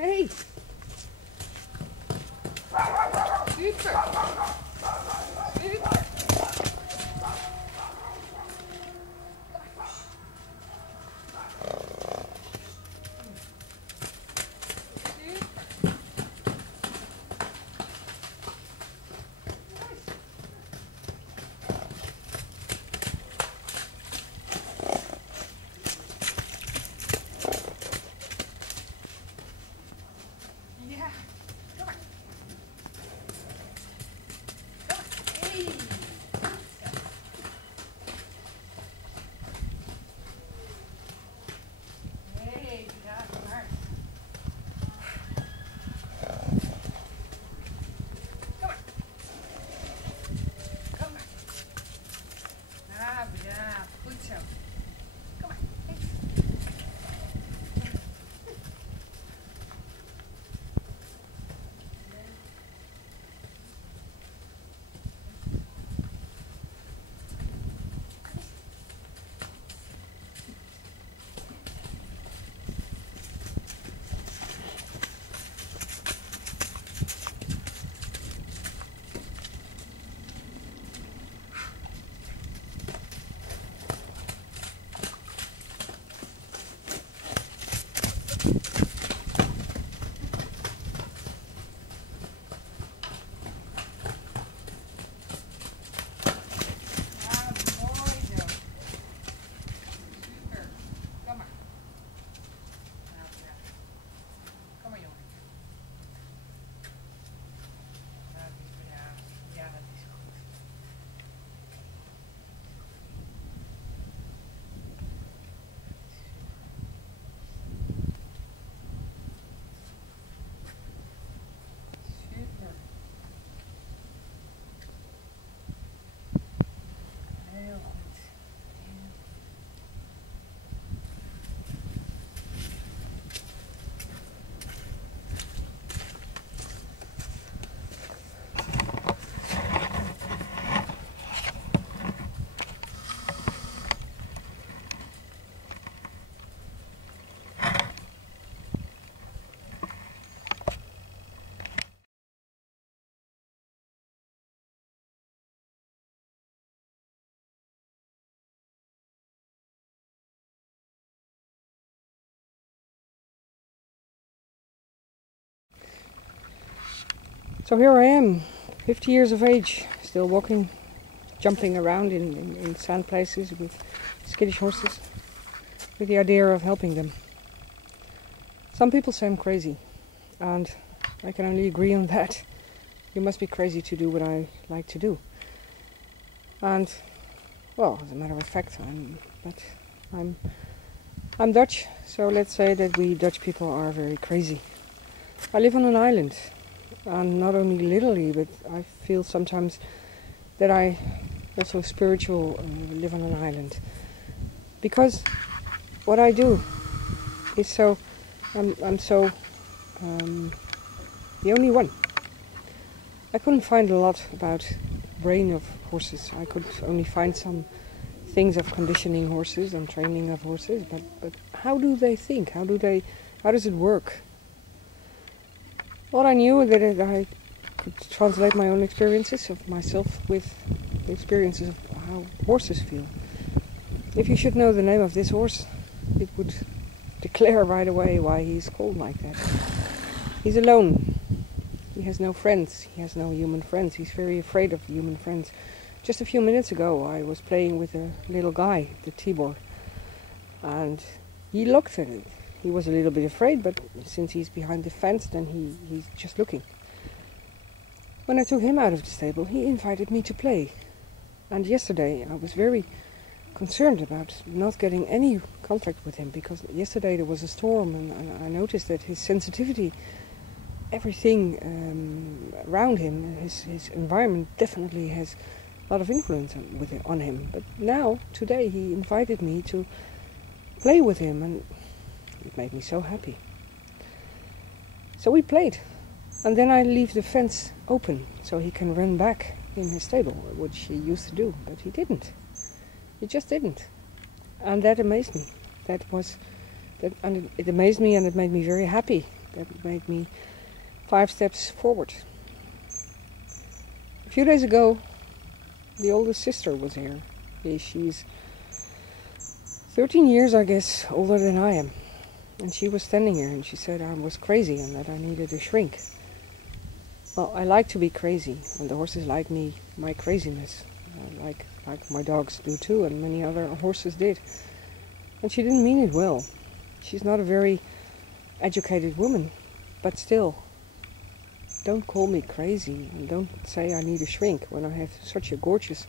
Hey! Super! Super! Yeah, come on. Come on. Hey. Hey, that's nice. Come on. Come on. Ah, yeah, good job. Come on. Hey. Ah, boy, Joe. Super. Come on. Ah, yeah. Kom maar, jongen. Dat is, ja, ja, dat is goed. Super. Heel goed. So here I am, 50 years of age, still walking, jumping around in sand places with skittish horses, with the idea of helping them. Some people say I'm crazy, and I can only agree on that. You must be crazy to do what I like to do. And, well, as a matter of fact, I'm Dutch, so let's say that we Dutch people are very crazy. I live on an island. And not only literally, but I feel sometimes that I also spiritual live on an island. Because what I do is so, I'm so the only one. I couldn't find a lot about the brain of horses. I could only find some things of conditioning horses and training of horses, but how do they think? How does it work? Well, I knew that I could translate my own experiences of myself with the experiences of how horses feel. If you should know the name of this horse, it would declare right away why he's called like that. He's alone. He has no friends. He has no human friends. He's very afraid of human friends. Just a few minutes ago, I was playing with a little guy, the Tibor, and he looked at it. He was a little bit afraid, but since he's behind the fence, then he's just looking. When I took him out of the stable, he invited me to play. And yesterday I was very concerned about not getting any contact with him, because yesterday there was a storm, and I noticed that his sensitivity, everything around him, his environment definitely has a lot of influence on him. But now, today, he invited me to play with him, and it made me so happy. So we played, and then I leave the fence open so he can run back in his stable, which he used to do, but he didn't. He just didn't, and that amazed me. And it amazed me, and it made me very happy that made me 5 steps forward. A few days ago, the oldest sister was here. She's 13 years, I guess, older than I am. And she was standing here and she said I was crazy and that I needed a shrink. Well, I like to be crazy, and the horses like me, my craziness. Like my dogs do too, and many other horses did. And she didn't mean it well. She's not a very educated woman, but still, don't call me crazy and don't say I need a shrink when I have such a gorgeous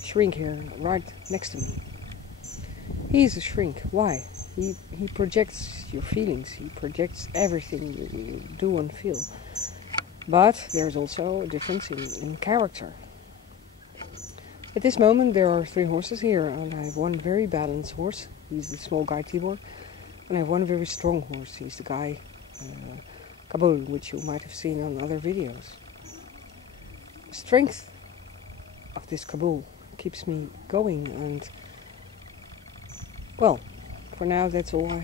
shrink here right next to me. He's a shrink. Why? He projects your feelings. He projects everything you do and feel. But there's also a difference in character. At this moment there are 3 horses here, and I have one very balanced horse. He's the small guy Tibor. And I have one very strong horse. He's the guy Kabul, which you might have seen on other videos. The strength of this Kabul keeps me going, and well, for now that's all I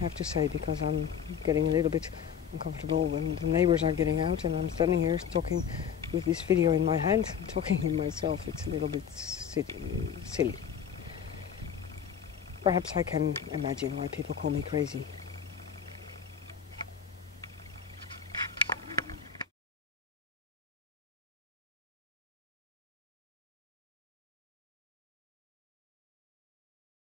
have to say, because I'm getting a little bit uncomfortable when the neighbors are getting out and I'm standing here talking with this video in my hand, talking in myself. It's a little bit silly. Perhaps I can imagine why people call me crazy.